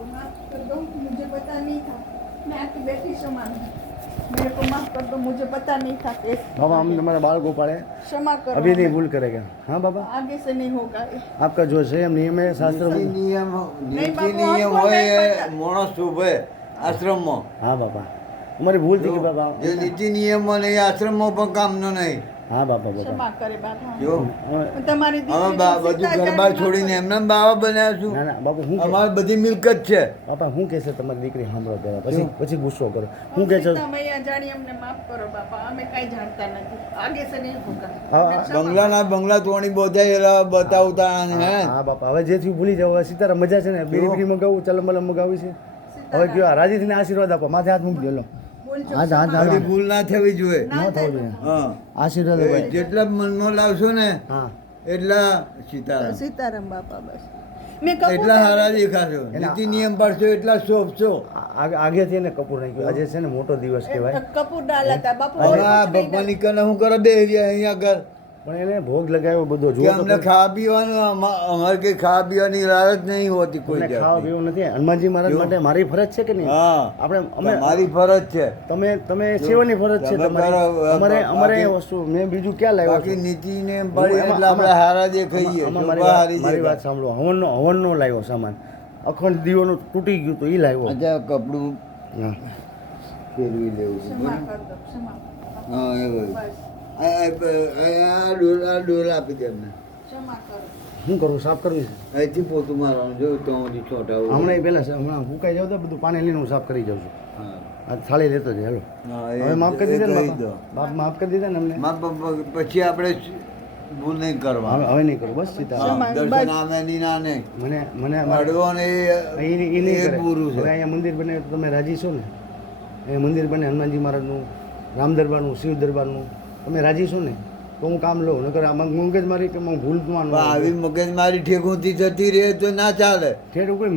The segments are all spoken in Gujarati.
को माफ कर दो, मुझे पता नहीं था, मैं आपकी बेटी समान हूँ, मेरे को माफ कर दो, मुझे पता नहीं था कि बाबा हम तुम्हारा बाल को पाड़े क्षमा करो, अभी नहीं हमें। भूल करेगा। हाँ बाबा आगे से नहीं होगा ये। आपका जो संयम नियम है शास्त्र નીતિ में। નિયમ નીતિ બાપુ, નિયમ हमको હોય नहीं એ पता। માણસ શોભે આશ્રમમાં हाँ बाबा हमारी भूल थी कि बाबा। જે નીતિ નિયમમાં નહીં આશ્રમમાં પણ કામનો નહીં हाँ बाबा बाबा क्षमा करे बाबा। જો તમારી અમે દીકરી તો બધું સીતા ઘર બાર જાણે છોડીને માફ એમને બાવા બન્યા છું ના ના બાપુ હું અમારી બધી મિલકત છે બાપા હું કહે છે તમારી દીકરી સાંભળો પહેલા પછી શું? પછી ગુસ્સો કરો કરો। હું કહે છે સીતા मैया जानी हमने माफ करो बापा, हमें कहीं जानता नहीं, आगे से नहीं होगा। हाँ, हमें क्षमा બંગલાના બંગલા તોડી બોધાયેલા બતાવતા હે હા બાપા હવે જે થયું ભૂલી જાવ. હવે સીતારામ મજા છે ને બીડી બીડી મગાવું ચલમ બલમ મગાવી છે. હવે સીતારામ। કયો રાજી થઈને આશીર્વાદ આપો માથે હાથ મૂકી દો. બોલજો, હા, હા, क्षमा હા. બધી ભૂલ ના થવી જોઈએ ના ન થવું જોઈએ. હા આશીર્વાદ એ ભાઈ. જેટલા મનમાં લાવશો ને હા એટલા સીતારામ સીતારામ બાપા બસ। મેં કપૂર એટલા સારા દેખાશો એના- નીતિ નિયમ પાડશો એટલા શોભશો આગેથી એને કપૂર નાખ્યું. આજે છે ને મોટો દિવસ કહેવાય કપૂર ડાલા હતા બાપુ, હવે और આ कुछ नहीं ભગવાનની કને હું કરે બે અહીંયા ઘર પણ એને ભોગ લગાવ્યો બધો કે જુઓ તો અમને ખરી. ખાવા પીવાનું અમારે કઈ ખાવા પીવાની લાલચ નહીં હોતી કોઈ અમને ખાવા જાતની. પીવું નથી. હનુમાનજી મહારાજ જો. માટે મારી ફરજ છે કે નહીં? હા આપણે અમે મારી ફરજ છે તમે સેવાની ફરજ છે તમે તમારી. કરો, અમારે અમારે એ બાકી- વસ્તુ મેં બીજું ક્યાં લાવ્યો બાકી છું? નીતિ ને પાડી એમાં- એટલે આપણે આમાં- હારા દેખાઈએ આમાં શોભા હારી મારી વાત દેખાય. સાંભળો. હવનનો લાવ્યો સામાન અખંડ દીવાનું તૂટી ગયું તો એ લાવ્યો. અચ્છા કપડું હા ફેરવી લેવું क्षमा कर दो, क्षमा હા એવું बस આ ડોલ આપી દે એમને क्षमा करो। શું કરું? સાફ કરવી છે અહીંથી પોતું મારવાનું જો તો હમણાં છોટાવું હમણાં પહેલાં હમણાં ફૂંકાઈ જાવ તો બધું પાણી લઈને હું સાફ કરી જાઉં છું. હા આ થાળી લેતો જ હેલો. હા, હવે માફ કરી દીધા ને કહી દો. બાપા? બાપ માફ કરી દીધા ને અમને? પછી આપણે ભૂલ નહીં કરવા હવે નહીં કરું બસ સીતા. હા, સમાન દર્શન બસ. આમે ની ના નહીં મને મને અડવો ને એ નહીં એ કરે. પૂરું હવે છે અહીંયા મંદિર બને તો તમે રાજી છો ને? અહીંયા મંદિર બને હનુમાનજી મહારાજનું, રામ દરબારનું, શિવ દરબારનું, તમે રાજી છો ને? તો હું કામ લઉં. નકર આમાં મગજ મારી કે હું ભૂલ પણ આવી તમારું મગજ મારી ઠેકુંથી જતી રહે તો ના ચાલે ઠેઠ કોઈ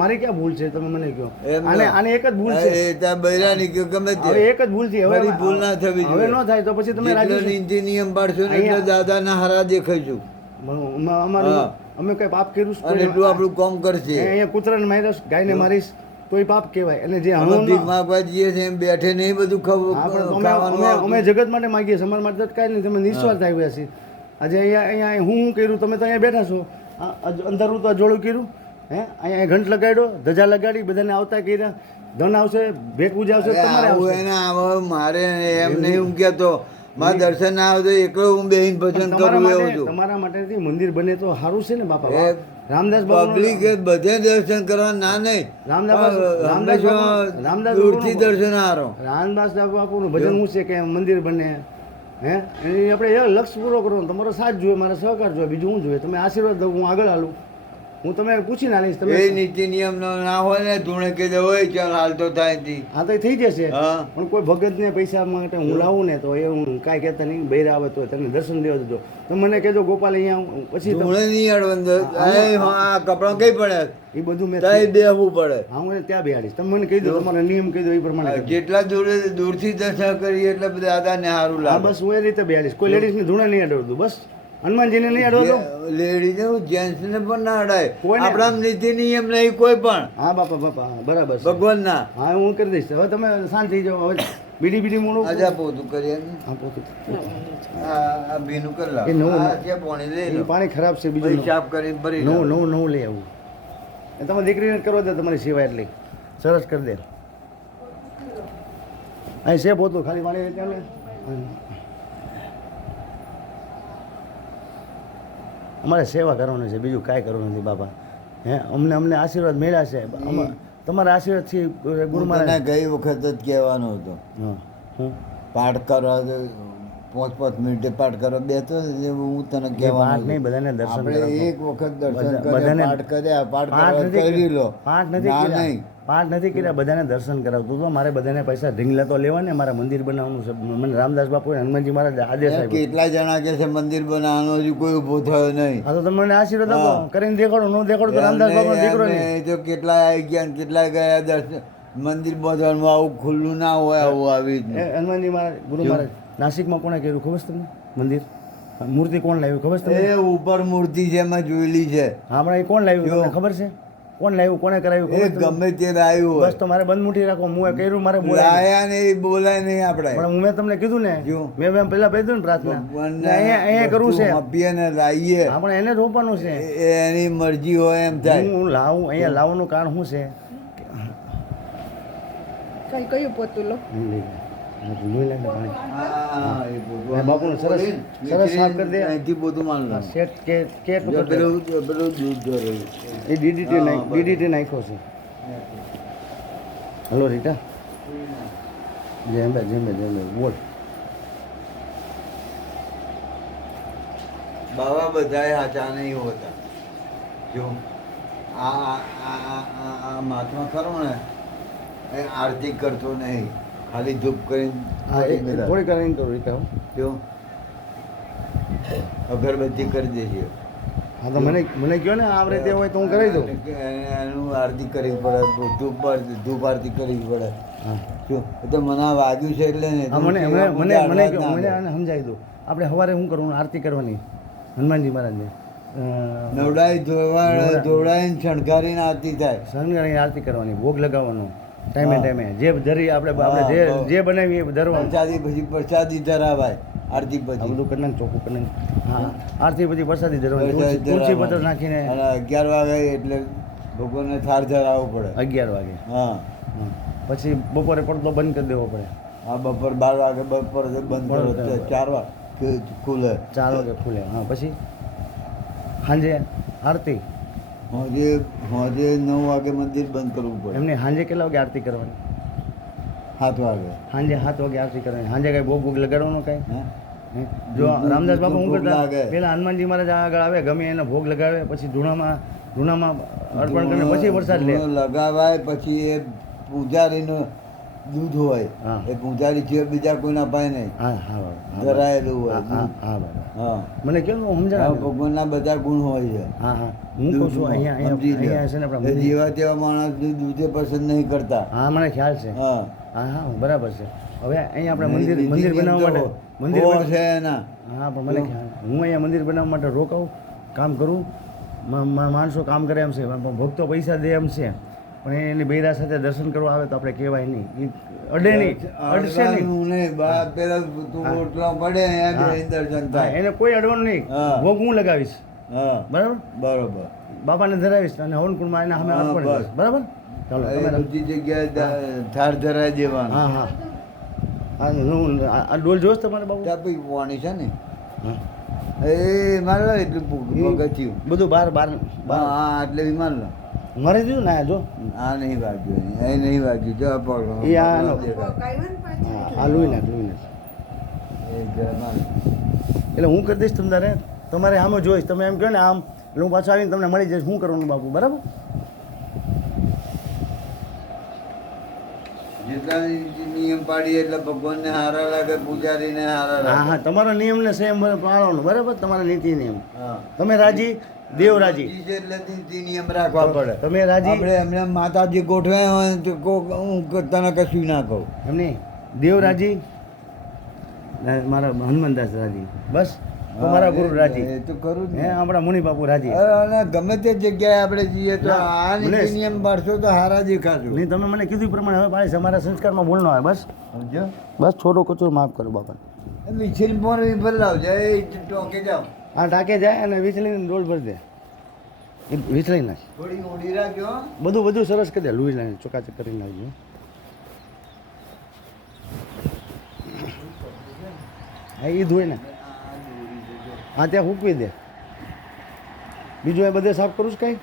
મારી ક્યાં ભૂલ છે તમે મને કહો. એમ આને ના. આને એક જ ભૂલ છે. એ ત્યાં બૈરાની કે ગમે તે હવે એક જ ભૂલ છે. ફરી ભૂલ ના થવી હવે જોઈએ. ન થાય તો પછી તમે જેટલો રાજી છો? નીતિ નિયમ પાડશો ને અહીંયા- એટલે દાદાના હારા દેખાઈશું અમારું હા. અમે કઈ પાપ કર્યું છે? અને એટલું આપણું કામ કરશે અહીંયા કૂતરાને મારીશ, ગાયને મારીશ તો એ પાપ કહેવાય. અને જે અમે ભીખ હવન માંગવા જઈએ છીએ એમ બેઠે નહીં બધું ખાવાનું અમે જગત માટે માગીએ છીએ. અમારા માટે તો કાંઈ નહીં. તમે નિસ્વાર્થ આવ્યા છીએ. આજે અહીંયા હું કર્યું? તમે તો અહીંયા બેઠા છો. અંધારું તો જોડું કર્યું હે? અહીંયા ઘંટ લગાડ્યો, ધજા લગાડી, બધાને આવતા કર્યા. ધન આવશે, ભેટ પૂજા આવશે, તમારે આવું આવશે. એને આવો મારે એમ નહીં હું કહેતો મારા દર્શન ના આવે તો એકલો હું બેહીને ભજન તમારા કરું એવું માટે છું તમારા માટેથી મંદિર બને તો સારું છે ને બાપા. એ રામદાસ બાપુ પબ્લિક બધે દર્શન કરવા ના નહીં રામદાસ હંમેશા દૂરથી દર્શન હારો રામદાસ બાપુનું ભજન શું છે કે મંદિર બને હે એની આપણે એ લક્ષ્ય પૂરો કરો. તમારો સાથ જોઈએ, મારો સહકાર જોઈએ, બીજું શું જોઈએ? તમે આશીર્વાદ દો, હું આગળ હાલું. હું તમે પૂછીને હાલીશ. એ તમે નીતિ નિયમ ના હોય ને ધૂણે કહી દે હોય ચાલ હાલ તો થાય તી હા તો થઈ જશે. હા પણ કોઈ ભગતને પૈસા માટે હું લાવું ને તો એ હું કાંઈ કહેતા નહીં. બૈરા આવે તો તમને દર્શન દેવા દેજો. તમે મને કહેજો ગોપાલ અહીંયા આવું. પછી ધૂણે નહીં અડવંદર આ કપડાં કઈ પડે એ બધું મેં ત્યાં બેહવું પડે હા હું એને ત્યાં બેહાડીશ. તમે મને કહી દો, તમારો નિયમ કહી દો એ પ્રમાણે કરજો. જેટલા દૂરથી દર્શન કરીએ એટલે બધા દાદાને સારું હા લાગે બસ હું એ રીતે બેહાડીશ. કોઈ લેડીઝને ધૂણે નહીં અડવતું. બસ હનુમાનજીને નહીં અડવતો. લેડીઝને જેન્ટ્સને પણ ના અડાય કોઈને- આપણા નીતિ નિયમ નહીં કોઈ પણ હા બાપા બાપા હા, બરાબર છે. ભગવાનના હા હું કરી દઈશ. હવે તમે શાંત થઈ જાઓ. હવે બીડી બીડી મોડું આજા પોતું કરીએ ને હા પોતું. આ ભીનું કરી લાવો. એ નવું- આ છે પાણી લઈ એ લો પાણી ખરાબ છે. બીજું પછી સાફ કરીને ભરી લો. નવું લઈ આવું. એ તમારી દીકરીને કરવા દે તમારી સેવા એટલી સરસ કરી દે. અહીં છે પોતું ખાલી પાણી ત્યાં લે. અમારે સેવા કરવાની છે, બીજું કાંઈ કરવાનું નથી બાપા. હે અમને આશીર્વાદ મળ્યા છે. તમારા આશીર્વાદથી ગુરુ હું તને મહારાજ. ગઈ વખત જ કહેવાનો હતો હા હું પાઠ કરવા તો 5-5 મિનિટે પાઠ કરવા બેઠો ને હું તને પાઠ કહેવાનો નહીં, હતો. બધાને દર્શન આપણે કરાવો. એક વખત દર્શન બધાને- કર્યા પાઠ કર્યા પાઠ પાઠ કરવા નથી કરી લો પાઠ નથી ના કર્યા. નહીં પાઠ નથી કર્યા. બધાને દર્શન કરાવતું તો મારે બધાને પૈસા ઢીંગલા તો લેવા ને. મારા મંદિર બનાવવાનું છે. મને રામદાસ બાપુ હનુમાનજી મહારાજ આદેશ એમ આપ્યો. કેટલા જણા કે છે મંદિર બનાવવાનો હજુ કોઈ ઊભો થયો નહીં હા તો તમે મને આશીર્વાદ આપો. હા. કરીને દેખાડો. ન દેખાડો તો રામદાસ બાપુ દીકરો નહીં. એમને તો કેટલા આવી ગયા ને કેટલા ગયા દર્શન મંદિર બાંધવાનું આવું ખુલ્લું ના હોય આવું આવી જ એ હનુમાનજી મહારાજ ગુરુ જો. મહારાજ નાસિકમાં કોણે કર્યું ખબર છે તમને? મંદિર મૂર્તિ કોણ લાવ્યું ખબર છે તમને? એ ઉપર મૂર્તિ છે એમાં જોયેલી છે હમણાં એ કોણ લાવ્યું જો. તમને ખબર છે? કોણ લાવ્યું કોને કરાવ્યું એ ખબર તમને? ગમે તે લાવ્યું બસ તો મારે બંધ મુઠ્ઠી રાખો હું કર્યું મારે બોલાય લાયા ને એ બોલાય નહીં આપણે પણ મેં તમને કીધું ને જો. મેં પહેલા કહી દીધું ને પ્રાર્થના ભગવાનને અહીંયા કરવું છે વસ્તુ આપીએ ને લાવીએ આપણે એને રોપવાનું છે એની મરજી હોય એમ થાય હું લાવું અહીંયા લાવવાનું કારણ શું છે કઈ કયું પોતું લો લોહી લાગે પાણી હા, એ બધું એ બાપુને સરસ સરસ સાફ કરી દે અહીંથી બધું માલ આ શેઠ કે જો પેલું દૂધ ધોરેલું. એ ડીડીટી હા, બરાબર. ડીડીટી નાખ્યો છે હલો રીટા જેમ બોલ બાબા બધાય સાચા નહીં હોતા જો આ મહાત્મા ખરો ને એ આરતી કરતો નહીં ખાલી ધૂપ હા એ કરીને થોડી કરીને કરું રીટા હો. જો અગરબત્તી કરી દેજે હા તો મને કહો ને આ રીતે હોય તો હું કરાવી દઉં એનું આરતી કરવી પડે ધૂપ આરતી કરવી પડે હા જો એ તો મને આ વાગ્યું છે એટલે ને હા મને મને મને મને કહો, મને આને સમજાવી દો આપણે સવારે શું કરવાનું આરતી કરવાની હનુમાનજી મહારાજને નવડાઈ ધોવડાઈને શણગારીને આરતી થાય શણગારીને આરતી કરવાની ભોગ લગાવવાનો ટાઈમે જે ધરી આપણે જે બનાવીએ એ ધરવાનું પ્રસાદી પછી પ્રસાદી ધરાવાય આરતી આ પછી બધું કરી નાખ ચોખ્ખું કરી નાખ હા આરતી પછી પ્રસાદી ધરવાની પ્રસાદી તુલસી ધરાવાય. પત્ર નાખીને અને 11 વાગે એટલે ભગવાનને થાળ ધરાવવો પડે 11 વાગે હા હમ. પછી બપોરે પડતો બંધ કરી દેવો પડે આ બપોર 12 વાગે બપોર બંધ કરો બરાબર. 4 વાગે ખુલે 4 વાગે ખુલે હા પછી સાંજે આરતી હોજે 9 વાગે મંદિર બંધ કરવું પડે એમને સાંજે કેટલા વાગે આરતી કરવાની 7 વાગે સાંજે 7 વાગે આરતી કરવાની સાંજે કઈ ભોગ લગાડવાનું કઈ હે? હે? જો રામદાસ બાપુ શું ભોગ કરતા લાગે. પેલા હનુમાનજી મહારાજ આગળ આવે ગમે એને ભોગ લગાવે પછી ધૂણામાં અર્પણ કરીને પછી વરસાદ લે ધૂણો લગાવાય પછી એ પૂજારીનું દૂધ હોય હા. એ પૂજારી જે બીજા કોઈને અપાય નહીં હા હા બાબા. ધરાયેલું હોય હા હા દૂધ. હા બાબા હા મને કેમ હું આ સમજાવ ભગવાનના બધા ગુણ હોય છે હા હા હું કહું છું અહીંયા સમજી લે. અહીંયા છે ને આપણા એ મંદિર જેવા તેવા માણસને દૂધે પસંદ નહીં કરતા હા મને ખ્યાલ છે હા હા હા બરાબર છે હવે અહીંયા આપણે મંદિર નીતિ મંદિર નિયમ બનાવવા તો માટે મંદિર હો બના- છે એના હા પણ મને ખ્યાલ હું અહીંયા મંદિર બનાવવા માટે રોકાઉં કામ કરું માણસો કામ કરે એમ છે પણ ભક્તો પૈસા દે એમ છે પણ એની બૈરા સાથે દર્શન કરવા આવે તો આપણે કહેવાય નહીં એ અડે નહીં અડશે નહીં અડવાનું નહીં બા પેલા તું હા. રોટલા પડે એમ હા. દર્શન હા, થાય એને કોઈ અડવાનું નહીં હા. ભોગ હું લગાવીશ હા બરાબર બરોબર બાપાને ધરાવીશ અને હવનકુંડમાં એને સામે હા, અર્પણ બસ. કરીશ બરાબર ચાલો એ તમે બધી જગ્યાએ થાળ ધરાઈ દેવાનું હા હા હા હું આ ડોલ જોશ તમારે બાબુ ત્યાં પછી વાણી છે ને હા એ મારે લો એટલું પગથિયું બધું બાર બાર હા હા એટલે વિમાન લો મારી દીધું ને આ જો આ નહીં વાગ્યું એ નહીં વાગ્યું જો આ પગ એ આનો. કાંઈ હા આ લોહી નાખ એ ઘરમાં. એટલે હું કરી દઈશ તમારે તમારે આમાં જોઈશ તમે એમ કહો ને આમ એટલે હું પાછો આવીને તમને મળી જઈશ શું કરવાનું બાપુ બરાબર જેટલા નિયમ પાડીએ એટલે ભગવાનને હારા લાગે પૂજારીને હારા હા લાગે હા તમારા નિયમને સેમ પાળવાનો બરાબર તમારા નીતિ નિયમ હા તમે રાજી દેવ રાજી નીતિ છે એટલે નીતિ નિયમ રાખવા પડે તમે રાજી આપણે એમને માતાજી ગોઠવાય હોય તો હું તને કશું ના કહું એમ નહીં દેવ રાજી ને મારા હનુમાનદાસ રાજી બસ તો મારા ગુરુ રાજી એ તો કરું જ હે ને. આપણા મુનિ બાપુ રાજી અને ગમે તે જગ્યાએ આપણે જઈએ તો ના, આ નીતિ મને- નિયમ પાડશો તો હારા દેખાશું નહીં તમે મને કીધું એ પ્રમાણે હવે પાડીશ અમારા સંસ્કારમાં ભૂલ ન આવે બસ સમજો બસ થોડો કચરો માફ કરો બાપા મિછીન પણ બદલાવજો એ ટોકે જાઓ આ ટાંકે જાય અને વીજળીને ડોલ ભરી દે એ વીજળી નાખ થોડી ઊંડી રાખજો હો. બધું સરસ કરી દે લુઈ લાઈને ચોકાચક કરી નાખજો હા એ ધોઈ ને હા ત્યાં હૂકવી દે બીજું એ બધે સાફ કરું છું કંઈ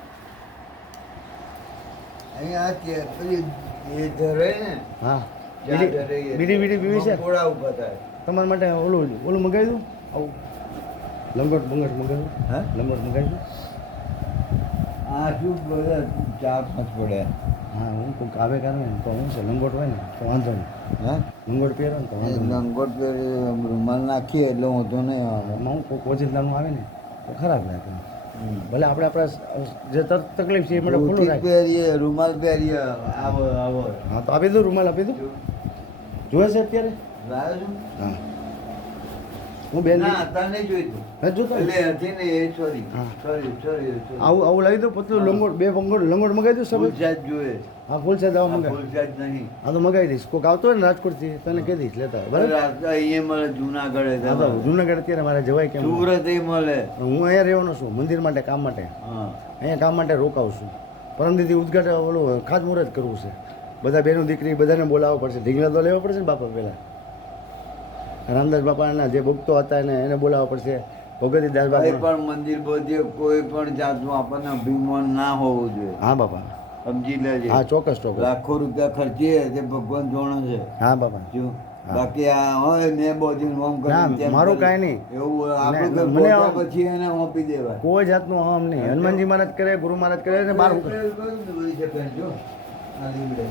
અહીંયા પેલી એ ધરે ને હા ત્યાં ધરે એ. બીડી પીવી છે મંગોળા ઊભા થાય તમારા માટે ઓલું મંગાવી દઉં આવું લંગોટ મંગાવ્યું હે લંગોટ મંગાવી આ શું બધા 4-5 પડ્યા હા હું કોઈક આવે કરે ને તો હું છે લંગોટ હોય ને તો વાંધો નહીં હા લંગોટ પહેરો ને તો વાંધો નહીં લંગોટ પહેરી રૂમાલ નાખીએ એટલે વાંધો નહીં આવે એમાં હું કોઈક ઓચિંતાનું આવે ને તો ખરાબ લાગે ભલે આપણે આપણા જે તકલીફ છે એ માટે ખુલ્લું ધોતી રાખીએ પહેરીએ રૂમાલ પહેરીએ આવો આવો હા તો આપી દઉં રૂમાલ આપી દઉં જોવે છે અત્યારે લાવ્યો છું હા હું બેન ના તને જોઈતું હજુ તો એટલે હતી ને એ સોરી હા. સોરી આવું આવું લાવી દઉં પતલું લંગોટ બે લંગોટ મગાવી દઉં સબ ફૂલસાજ જોઈએ હા ફૂલ છે દવા મગાવી ફૂલસાજ નહીં હા તો મગાવી દઈશ કોઈક આવતો હોય ને રાજકોટથી તને કહી દઈશ લેતા હોય, બરાબર અહીંયા મળે જુનાગઢે હા તો જુનાગઢ અત્યારે મારે જવાય કેમ સુરત એ મળે હું અહીંયા રહેવાનો છું મંદિર માટે કામ માટે હા અહીંયા કામ માટે રોકાવું છું પરમદીથી ઉદઘાટન ઓલું ખાતમુહૂર્ત કરવું છે બધા બેનો દીકરી બધાને બોલાવવા પડશે ઢીંગલા તો લેવા પડશે ને બાપા પહેલાં રામદાસ બાપાના જે ભક્તો હતા એને બોલાવવા પડશે ભગવતીદાસ કોઈ બાપા પણ મંદિર બધે કોઈ પણ જાતનું આપણને અભિમાન ના હોવું જોઈએ હા બાપા સમજી લેજે હા ચોક્કસ ચોક્કસ લાખો રૂપિયા ખર્ચીએ તે ભગવાન જોણે છે હા બાપા જો હા. બાકી આ હોય મેં બધું ઓમ ના, કરી તેમ મારું કરી. કાંઈ નહીં. એવું આપણું મને ઘર આમ- પહોંચ્યા પછી એને સોંપી દેવાય કોઈ જાતનું હમ નહીં હનુમાનજી મહારાજ કરે ગુરુ મહારાજ કરે ને બાર બધું બધી જગ્યાએ જો આ લીમડે.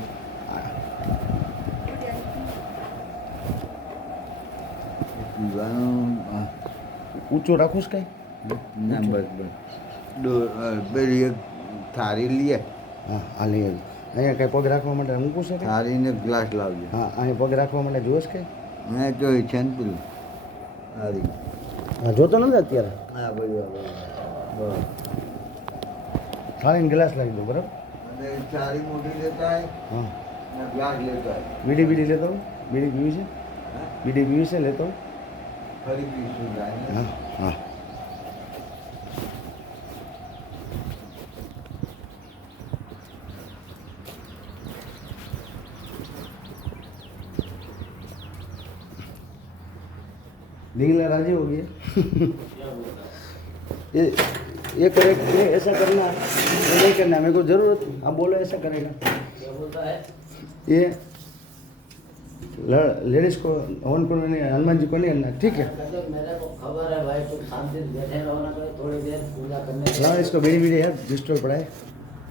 પીવાનું, આ, ઊંચું રાખું છે કઈ ના બસ બસ પેલી એક થાળી લઈએ હા આ લઈ આવી અહીંયા કઈ પગ રાખવા માટે મૂકું છે કઈ? થાળીને ગ્લાસ લાવજો હા અહીંયા પગ રાખવા માટે જોશ કઈ મેં તો છે ને પેલું થાળી હા જોતો નથી અત્યારે હા બધું બસ થાળીને ગ્લાસ લાવી દો બરાબર અને થાળી મોટી લેતા હોય હા ને ગ્લાસ લેતા હોય બીડી બીડી લેતો હોઉં? બીડી પીવી છે હા? બીડી પીવી છે લેતો હોઉં? ફરી પીશું જાય ને. હા હા नीला राजी हो गए ये करे ये ऐसा करना ये नहीं करना मेरे को जरूरत आप बोलो ऐसा करेगा क्या बोलता है? ये लेडीज को हवन को नहीं हनुमान जी को नहीं करना ठीक है कहते मेरे को खबर है भाई तुम शांति से बैठे रहो ना करो थोड़ी देर पूजा करने के हाँ बाद। इसको बीड़ी बीड़ी है पिस्टल पड़ा है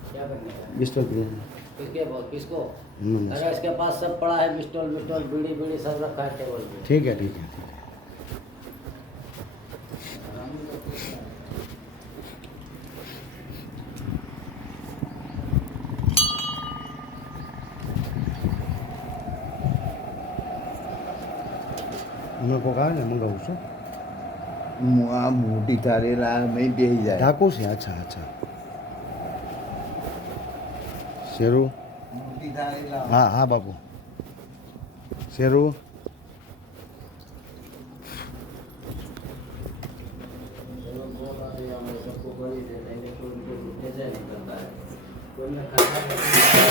क्या करने का? पिस्टल पड़ा किसको? है अरे इसके पास सब पड़ा है पिस्टल विस्टल बीड़ी बीड़ी सब रखा है टेबल पे। ठीक है ठीक है मैं को कहा ना मंगाऊँ છું આ મોટી થાળી લાવે મેં બેસી જાય ઢાકું છે અચ્છા અચ્છા શેરું મોટી થાળી લાવે હા હા બાપુ શેરું चलो बोल रहा है हमें सबको बड़ी दे देंगे कोई उनको झूठे से नहीं करता है कोई में खाता है